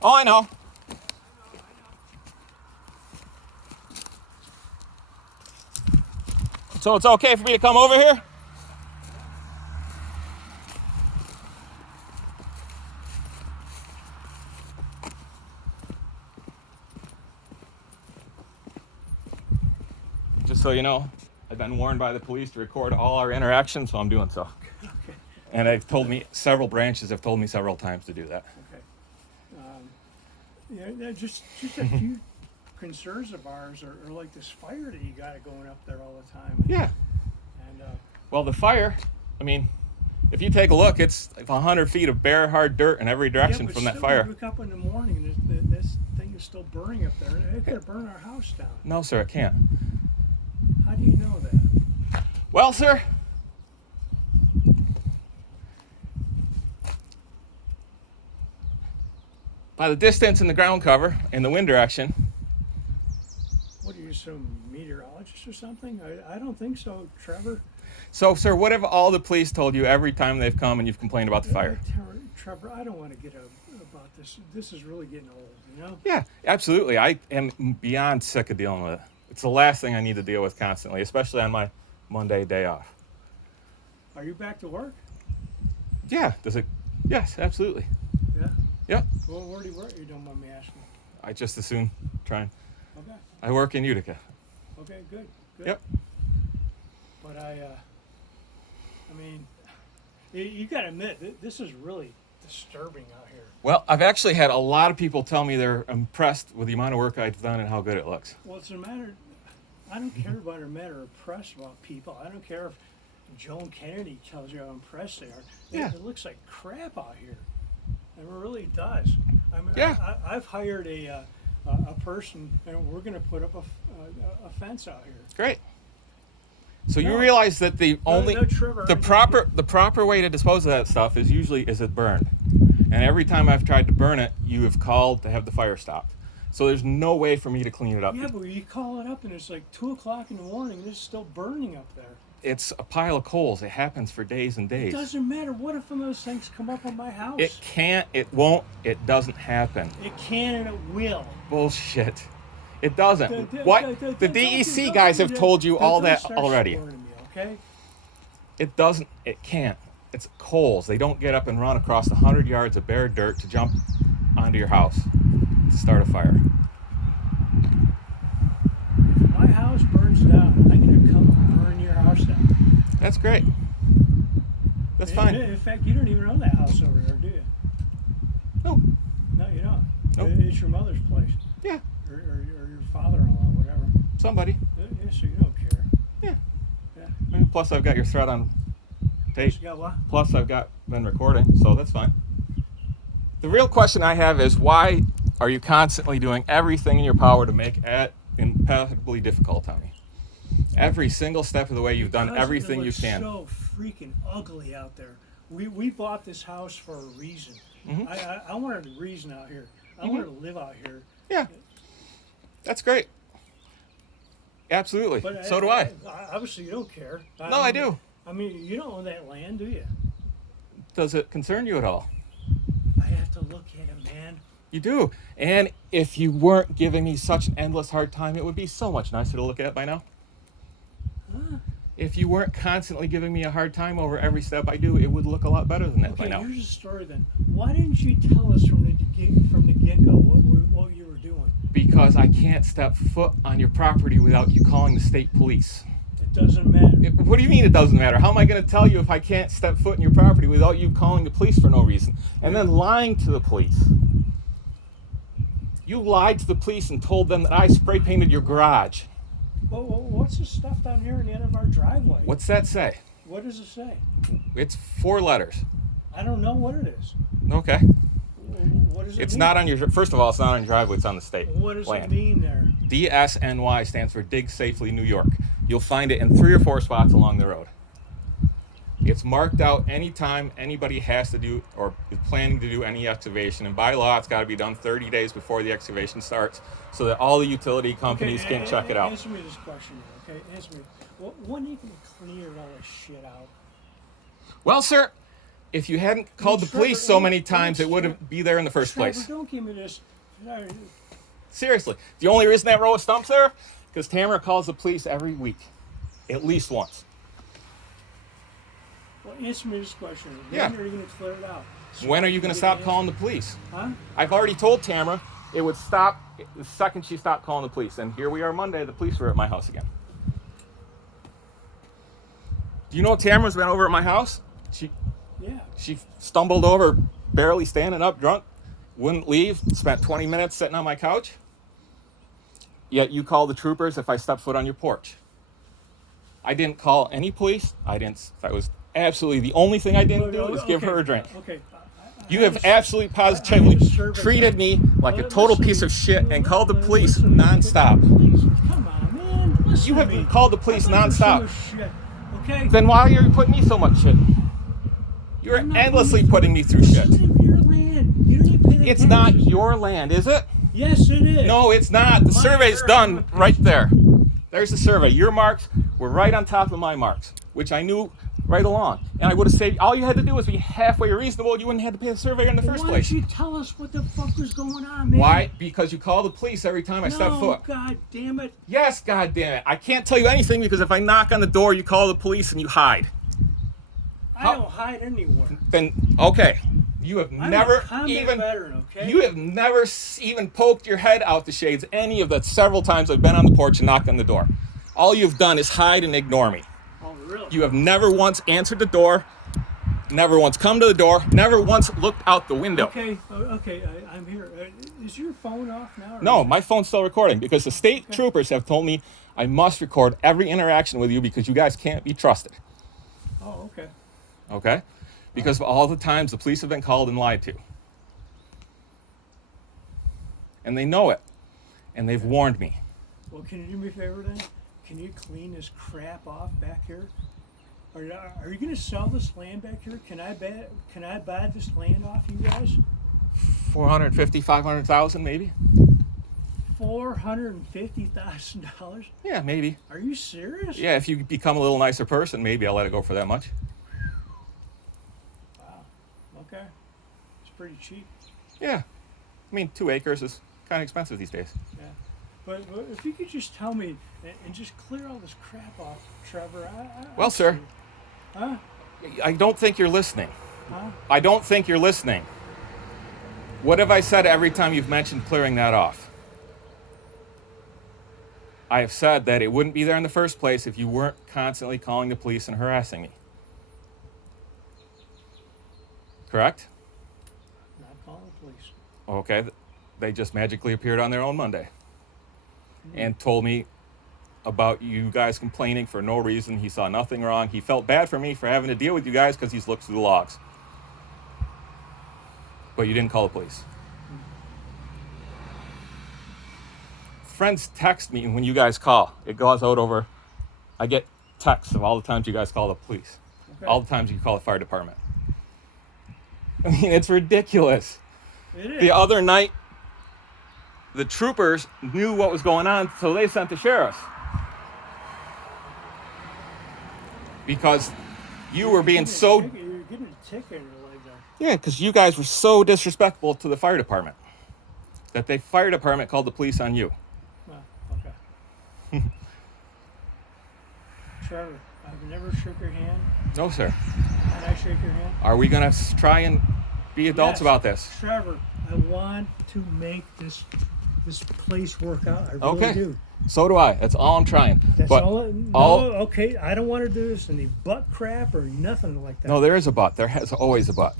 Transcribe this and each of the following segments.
Oh, I know. So it's okay for me to come over here? Just so you know, I've been warned by the police to record all our interactions, so I'm doing so. Okay. And they've told me, several branches have told me several times to do that. Okay. Yeah, just a few concerns of ours are like this fire that you got going up there all the time. Yeah. And Well, the fire, I mean, if you take a look, it's 100 feet of bare, hard dirt in every direction but from that still, fire. we wake up in the morning and this thing is still burning up there. It could burn our house down. No, sir, it can't. How do you know that? Well, sir, by the distance in the ground cover in the wind direction. What are you, some meteorologist or something? I don't think so, Trevor. So, sir, what have all the police told you every time they've come and you've complained about the fire? Trevor, I don't want to get about this. This is really getting old, you know? Yeah, absolutely. I am beyond sick of dealing with it. It's the last thing I need to deal with constantly, especially on my Monday day off. Are you back to work? Yeah, does it? Yes, absolutely. Yeah? Yep. Well, where do you work? You don't mind me asking. I just as soon try and. Okay. I work in Utica. Okay, good. Yep. But I mean, you got to admit, this is really disturbing out here. Well, I've actually had a lot of people tell me they're impressed with the amount of work I've done and how good it looks. Well, it's a matter. I don't care about a matter of press about people. I don't care if Joan Kennedy tells you how impressed they are. Yeah. It looks like crap out here. It really does. I mean, Yeah. I've hired a person, and we're going to put up a fence out here. Great. So No. you realize that the only Trevor, the proper way to dispose of that stuff is it burned. And every time I've tried to burn it, you have called to have the fire stopped. So there's no way for me to clean it up. Yeah, but you call it up and it's like 2:00 in the morning. It's still burning up there. It's a pile of coals. It happens for days and days. It doesn't matter. What if one of those things come up on my house? It can't, it won't, it doesn't happen. It can and it will. Bullshit. It doesn't. The DEC guys have told you all that already. Me, okay? It doesn't, it can't. It's coals. They don't get up and run across 100 yards of bare dirt to jump onto your house to start a fire. If my house burns down, I'm going to come and burn your house down. That's great. That's fine. In fact, you don't even own that house over there, do you? No. No, you don't. Nope. It's your mother's place. Yeah. Or your father-in-law, whatever. Somebody. Yeah, so you don't care. Yeah. Yeah. And plus, I've got your thread on tape. You got what? Plus, I've been recording, so that's fine. The real question I have is, why are you constantly doing everything in your power to make it impeccably difficult on me? Every single step of the way, you've done everything you can. It's so freaking ugly out there. We bought this house for a reason. Mm-hmm. I wanted a reason out here. I wanted to live out here. Yeah. That's great. Absolutely. But so do I. Obviously, you don't care. No, I do. I mean, you don't own that land, do you? Does it concern you at all? I have to look at it, man. You do. And if you weren't giving me such an endless hard time, it would be so much nicer to look at by now. Huh? If you weren't constantly giving me a hard time over every step I do, it would look a lot better than that by now. Okay, here's the story then. Why didn't you tell us from the get-go what you were doing? Because I can't step foot on your property without you calling the state police. It doesn't matter. What do you mean it doesn't matter? How am I going to tell you if I can't step foot in your property without you calling the police for no reason? And then lying to the police. You lied to the police and told them that I spray painted your garage. Well, what's the stuff down here in the end of our driveway? What's that say? What does it say? It's 4 letters. I don't know what it is. Okay. What does it It's mean? not on your, first of all, it's not on your driveway, it's on the state What does land. it mean there? DSNY stands for Dig Safely New York. You'll find it in 3 or 4 spots along the road. It's marked out anytime anybody has to do or is planning to do any excavation. And by law, it's got to be done 30 days before the excavation starts so that all the utility companies can check it out. Answer me this question, okay? Answer me. When are you going to clear all this shit out? Well, sir, If you hadn't called the police so many times, it wouldn't be there in the first place. Don't give me this. Seriously. The only reason that row of stumps there, because Tamra calls the police every week. At least once. Well, answer me this question. When Yeah. are you going to clear it out? When are you going to stop calling the police? Huh? I've already told Tamra it would stop the second she stopped calling the police. And here we are Monday, the police were at my house again. Do you know Tamra's been over at my house? Yeah. She stumbled over, barely standing up, drunk, wouldn't leave, spent 20 minutes sitting on my couch. Yet you call the troopers if I step foot on your porch. I didn't call any police. That was absolutely the only thing I didn't do was give her a drink. Okay. You have absolutely positively treated me like a total piece of shit and called the police nonstop. Come on, man. Listen You to have me. called the police I thought you were nonstop. so much shit, okay? Then why are you putting me so much shit? You're endlessly putting me through shit. This isn't your land. You don't even pay the It's not taxes. your land, is it? Yes, it is. No, it's not. The survey's done right there. There's the survey. Your marks were right on top of my marks, which I knew right along. And I would have said, all you had to do was be halfway reasonable. You wouldn't have to pay the surveyor in the first Why place. don't you tell us what the fuck was going on, man? Why? Because you call the police every time I step foot. God damn it. Yes, God damn it. I can't tell you anything because if I knock on the door, you call the police and you hide. I don't hide anywhere. Then, okay. You have I'm never a combat even veteran, okay? you have never even poked your head out the shades any of the several times I've been on the porch and knocked on the door. All you've done is hide and ignore me. Oh, really? You have never once answered the door, never once come to the door, never once looked out the window. Okay, I'm here. Is your phone off now? or No, is my phone's still recording because the state troopers have told me I must record every interaction with you because you guys can't be trusted. it- Oh, okay. Okay? Because of all the times the police have been called and lied to. And they know it. And they've warned me. Well, can you do me a favor then? Can you clean this crap off back here? Are you going to sell this land back here? Can I buy this land off you guys? 450, 500,000 maybe? $450,000? Yeah, maybe. Are you serious? Yeah, if you become a little nicer person, maybe I'll let it go for that much. Wow. Okay. It's pretty cheap. Yeah. I mean, 2 acres is kind of expensive these days. Yeah. But if you could just tell me and just clear all this crap off, Trevor. Well, sir. Huh? I don't think you're listening. Huh? I don't think you're listening. What have I said every time you've mentioned clearing that off? I have said that it wouldn't be there in the first place if you weren't constantly calling the police and harassing me. Correct? Not calling the police. Okay. They just magically appeared on their own Monday and told me about you guys complaining for no reason. He saw nothing wrong. He felt bad for me for having to deal with you guys because he's looked through the logs. But you didn't call the police. Friends text me when you guys call. It goes out over, I get texts of all the times you guys call the police. Okay. All the times you call the fire department. I mean, it's ridiculous. It is. The other night, the troopers knew what was going on, so they sent the sheriffs. Because you were being so... You're getting a ticket or like that. Yeah, because you guys were so disrespectful to the fire department that the fire department called the police on you. Well, okay. Trevor, I've never shook your hand. No, sir. Can I shake your hand? Are we going to try and be adults Yes. about this? Trevor, I want to make this place work out. I really Okay. do. So do I. That's all I'm trying. That's but all. Okay. I don't want to do this any butt crap or nothing like that. No, there is a but. There has always a but.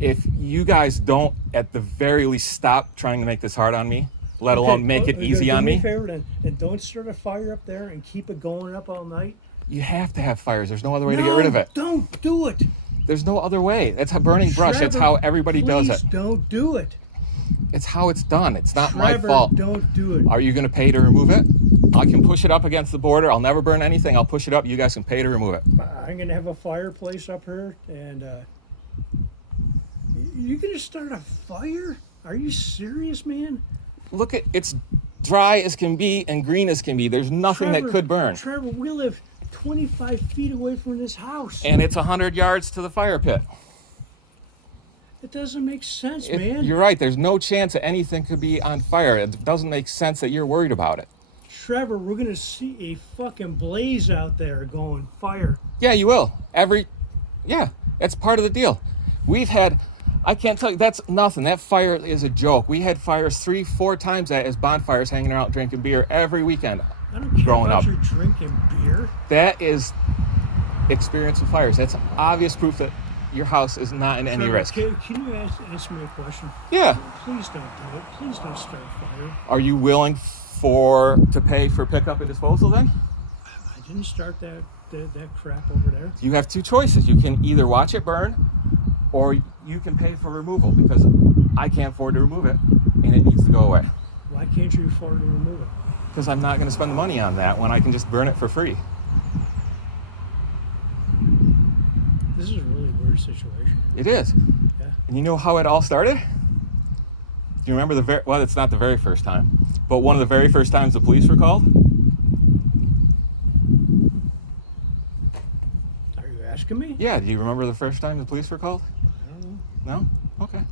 If you guys don't, at the very least, stop trying to make this hard on me, let alone make it easy do on me a me, favor and don't start a fire up there and keep it going up all night. you have to have fires. There's no other way to get rid of it. Don't do it. There's no other way. That's a burning brush. That's Trevor, how everybody does it. Please don't do it. It's how it's done. It's not my Trevor, fault. don't do it. Are you going to pay to remove it? I can push it up against the border. I'll never burn anything. I'll push it up. You guys can pay to remove it. I'm gonna have a fireplace up here, and you're gonna start a fire? Are you serious, man? Look at it's dry as can be and green as can be. There's nothing that could burn. Trevor, we live 25 feet away from this house. And it's 100 yards to the fire pit. It doesn't make sense, man. You're right. There's no chance that anything could be on fire. It doesn't make sense that you're worried about it. Trevor, we're going to see a fucking blaze out there going fire. Yeah, you will. Yeah, that's part of the deal. I can't tell you, that's nothing. That fire is a joke. We had fires 3-4 times that as bonfires hanging out drinking beer every weekend. I don't care growing about up. your drinking beer. That is experience with fires. That's obvious proof that your house is not in any Trevor, risk. Can you answer me a question? Yeah. Please don't do it. Please don't start a fire. Are you willing to pay for pickup and disposal then? I didn't start that crap over there. You have two choices. You can either watch it burn or you can pay for removal, because I can't afford to remove it and it needs to go away. Why can't you afford to remove it? Because I'm not going to spend the money on that when I can just burn it for free. This is a really weird situation. It is. Yeah. And you know how it all started? Do you remember well, it's not the very first time, but one of the very first times the police were called? Are you asking me? Yeah, do you remember the first time the police were called? I don't know. No? Okay.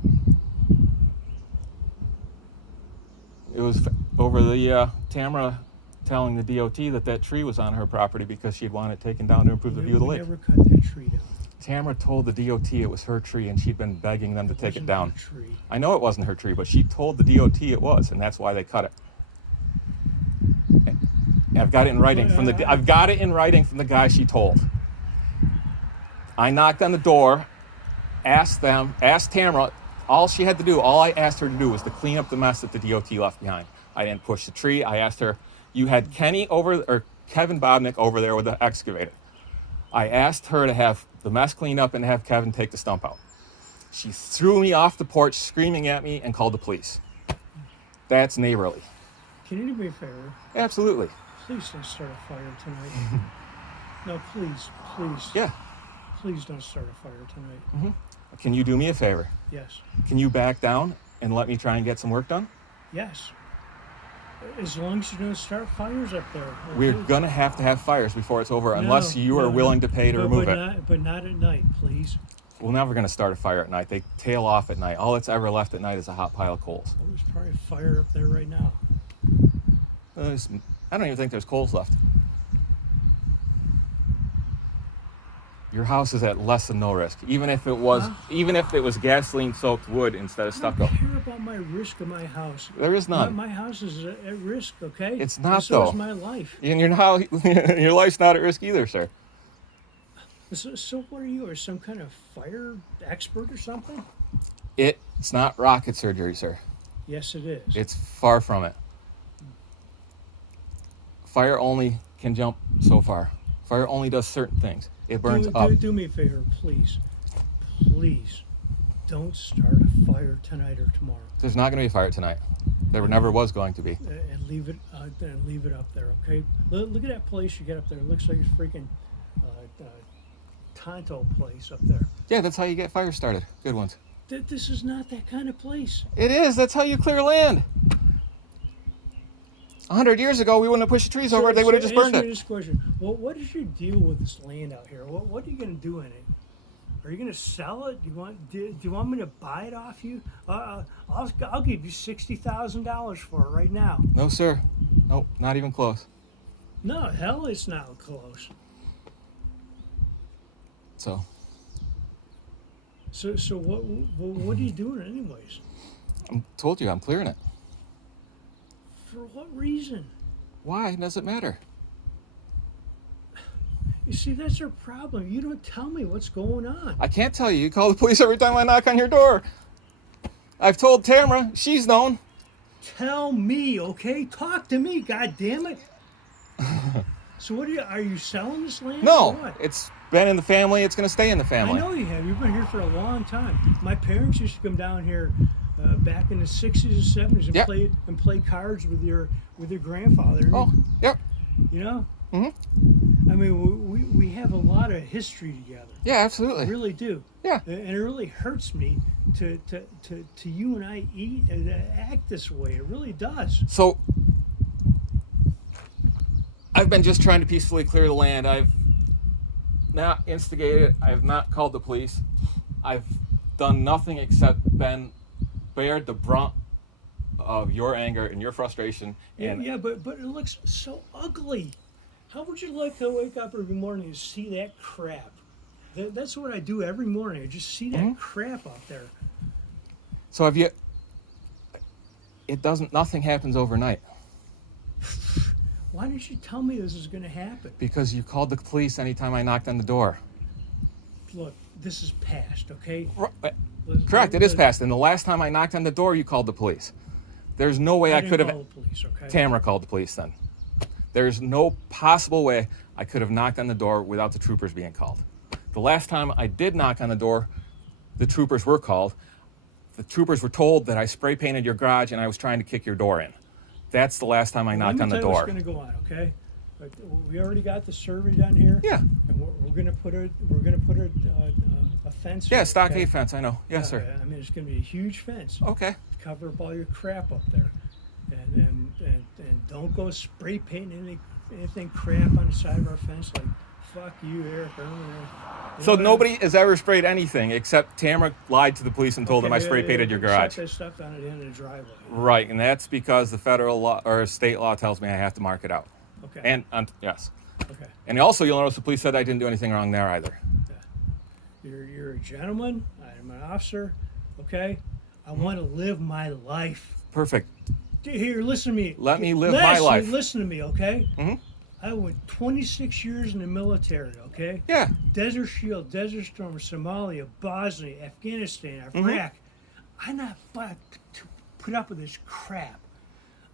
It was over the Tamra telling the DOT that tree was on her property because she'd want it taken down to improve the view of the We lake. never cut that tree down. Tamra told the DOT it was her tree and she'd been begging them to take it wasn't down. her tree. I know it wasn't her tree, but she told the DOT it was, and that's why they cut it. And I've got it in writing from the guy she told. I knocked on the door, asked Tamra. All she had to do, all I asked her to do was to clean up the mess that the DOT left behind. I didn't push the tree. I asked her, you had Kevin Bobnick over there with the excavator. I asked her to have the mess cleaned up and have Kevin take the stump out. She threw me off the porch screaming at me and called the police. That's neighborly. Can you do me a favor? Absolutely. Please don't start a fire tonight. No, please. Yeah. Please don't start a fire tonight. Mm-hmm. Can you do me a favor? Yes. Can you back down and let me try and get some work done? Yes. As long as you don't start fires up there. Okay? We're going to have fires before it's over, unless you are willing to pay to remove it. But not at night, please. We're never going to start a fire at night. They tail off at night. All that's ever left at night is a hot pile of coals. Oh, there's probably a fire up there right now. I don't even think there's coals left. Your house is at less than no risk, even if it was gasoline-soaked wood instead of stucco. I don't care about my risk of my house. There is none. My house is at risk, okay? It's not, so though. is my life. And your life's not at risk either, sir. So what are you? Are some kind of fire expert or something? It's not rocket surgery, sir. Yes, it is. It's far from it. Fire only can jump so far. Fire only does certain things. It burns up. Do me a favor, please. Please, don't start a fire tonight or tomorrow. There's not going to be a fire tonight. There never was going to be. And leave it up there, okay? Look at that place you got up there. It looks like it's freaking Tonto place up there. Yeah, that's how you get fires started. Good ones. This is not that kind of place. It is. That's how you clear land. 100 years ago, we wouldn't have pushed the trees over it. They would have just burned Answer it. this question. Well, what is your deal with this land out here? What are you going to do in it? Are you going to sell it? Do you want me to buy it off you? I'll give you $60,000 for it right now. No, sir. Nope, not even close. No, hell, it's not close. So what are you doing anyways? I told you, I'm clearing it. For what reason? Why does it matter? You see, that's our problem. You don't tell me what's going on. I can't tell you. You call the police every time I knock on your door. I've told Tamra. She's known. Tell me, okay? Talk to me, God damn it. So are you selling this land? No, or what? it's been in the family. It's going to stay in the family. I know you have. You've been here for a long time. My parents used to come down here back in the 60s and 70s and Yep. play cards with your grandfather. Oh, yep. You know? Mm-hmm. I mean, we have a lot of history together. Yeah, absolutely. We really do. Yeah. And it really hurts me to you and I act this way. It really does. So, I've been just trying to peacefully clear the land. I've not instigated. I have not called the police. I've done nothing except bared the brunt of your anger and your frustration. And Yeah, but it looks so ugly. How would you like to wake up every morning and see that crap? That's what I do every morning. I just see that crap out there. so have you? It doesn't. Nothing happens overnight Why didn't you tell me this is going to happen? because you called the police anytime I knocked on the door. Look, this is past, okay? Correct. It is past. And the last time I knocked on the door, you called the police. There's no way I didn't could have. call the police, okay? Tamra called the police then. There's no possible way I could have knocked on the door without the troopers being called. The last time I did knock on the door, the troopers were called. The troopers were told that I spray painted your garage and I was trying to kick your door in. That's the last time I knocked on the door. What's going to go on, okay? But we already got the survey done here. Yeah. And we're going to put a fence. Yeah, here, stockade okay? fence. I know. Yes, sir. I mean, it's going to be a huge fence. Okay. Cover up all your crap up there, and don't go spray painting anything crap on the side of our fence like fuck you, Eric. So nobody has ever sprayed anything except Tamra lied to the police and told them I spray painted your garage. Shut that stuff down at the end of the driveway. Right, and that's because the federal law or state law tells me I have to mark it out. Okay. And yes. Okay. And also, you'll notice the police said I didn't do anything wrong there either. Yeah. You're a gentleman. I'm an officer. Okay. I want to live my life. Perfect. Here, listen to me. Let me live my life. Listen to me, okay? Mm-hmm. I went 26 years in the military, okay? Yeah. Desert Shield, Desert Storm, Somalia, Bosnia, Afghanistan, Iraq. I'm not about to put up with this crap.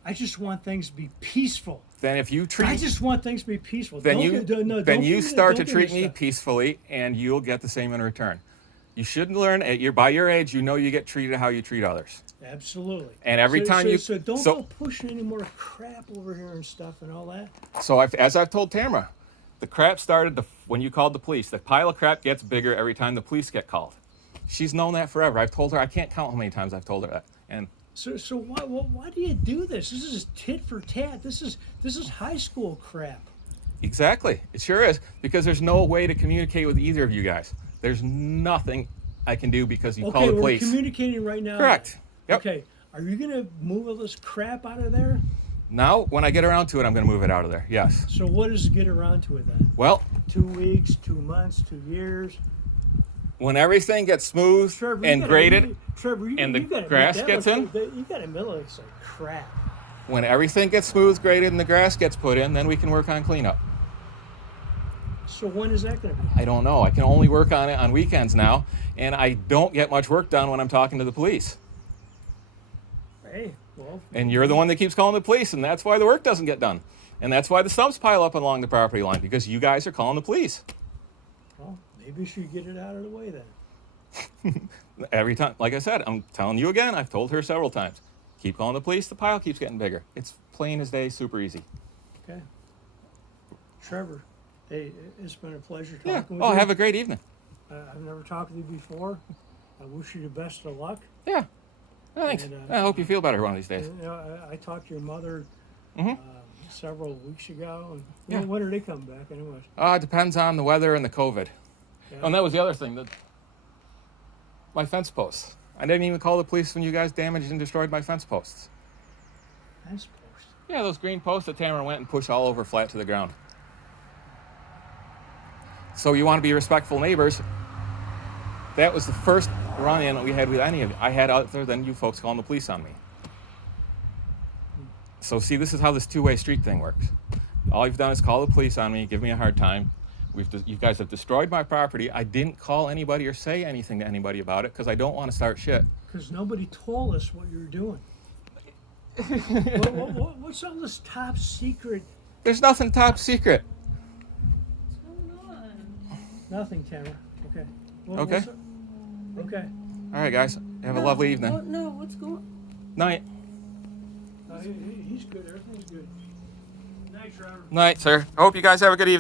I just want things to be peaceful. Then if you treat, I just want things to be peaceful. then you start to treat me stuff. peacefully, and you'll get the same in return. You should learn by your age. You know you get treated how you treat others. Absolutely. And every time you so don't go pushing any more crap over here and stuff and all that. So as I've told Tamra, the crap started when you called the police. The pile of crap gets bigger every time the police get called. She's known that forever. I've told her, I can't count how many times I've told her that. And so why do you do this? This is tit for tat. This is high school crap. exactly, it sure is, because there's no way to communicate with either of you guys. There's nothing I can do because you called the police. Okay, we're communicating right now. Correct. Yep. Okay, are you gonna move all this crap out of there? Now, when I get around to it, I'm going to move it out of there. Yes. So what does get around to it then? Well, 2 weeks, 2 months, 2 years. when everything gets smooth and graded, and the grass gets in. You got a middle like crap. When everything gets smooth, graded, and the grass gets put in, then we can work on cleanup. So when is that going to be? I don't know. I can only work on it on weekends now, and I don't get much work done when I'm talking to the police. Hey, well. And you're the one that keeps calling the police, and that's why the work doesn't get done. And that's why the stumps pile up along the property line, because you guys are calling the police. Well, maybe you should get it out of the way then. Every time, like I said, I'm telling you again, I've told her several times. Keep calling the police, the pile keeps getting bigger. It's plain as day, super easy. Okay. Trevor, hey, it's been a pleasure talking with you. Oh, have a great evening. I've never talked with you before. I wish you the best of luck. Yeah. Oh, thanks. I hope you feel better one of these days. And, I talked to your mother Mm-hmm. several weeks ago. And Yeah. when did they come back anyways? It depends on the weather and the COVID. Yeah. Oh, and that was the other thing. My fence posts. I didn't even call the police when you guys damaged and destroyed my fence posts. Fence post. Yeah, those green posts that Tamra went and pushed all over flat to the ground. So you want to be respectful neighbors. That was the first run-in we had with any of you. I had other than you folks calling the police on me. So see, this is how this two-way street thing works. All you've done is call the police on me, give me a hard time. You guys have destroyed my property. I didn't call anybody or say anything to anybody about it because I don't want to start shit. Because nobody told us what you were doing. What's all this top secret? There's nothing top secret. What's going on? Nothing, Tamra. Okay. Okay. Okay. All right, guys. Have a lovely evening. Oh, no, what's going Night. He's good. Everything's good. Night, Trevor. Night, sir. I hope you guys have a good evening.